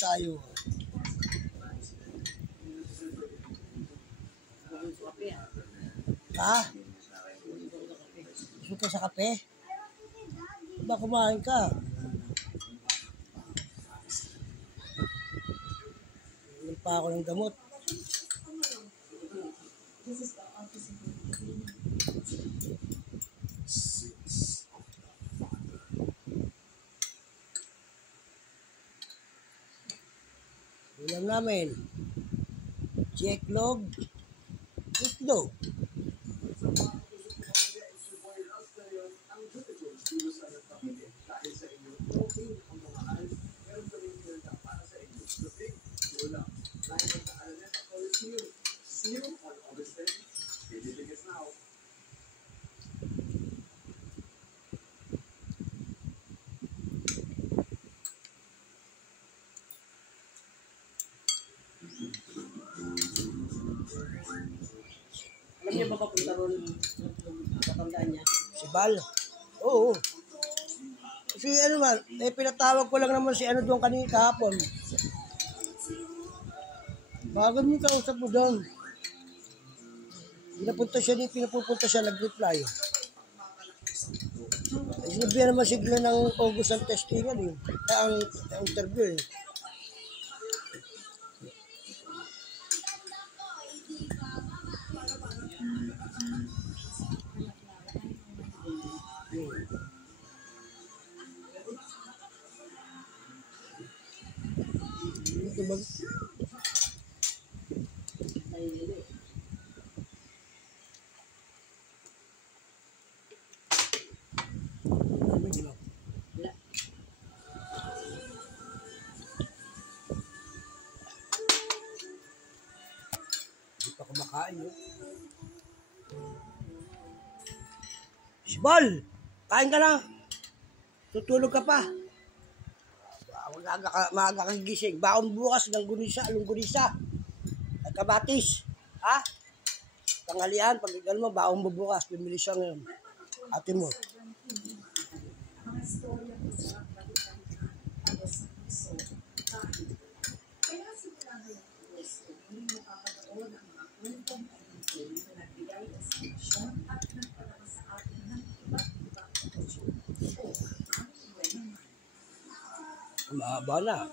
tayo. Ha? Gusto ka sa kape? Ba kumain ka? Inom pa ako ng gamot. Ulam namin. Jeklog. Itlog. Alam niya ba papunta ron katandaan niya? Si Bal. Oo. Si ano man, pinatawag ko lang naman si ano doon kanina kahapon. Bagam niyo kausap mo doon. Pinapupunta siya, nag-reply. Sinabihan naman sigla ng August ang testingan eh. Ang interview eh. Ito ba? Hindi pa kumakain yun. Sibol! Kain ka na! Tutulog ka pa. Maaga kang gising. Baon bukas ng longganisa. At kamatis. Ha? Tanghalian, pag mo, baon mo bukas. Bumili siya ngayon. Ate mo. Mahaba na.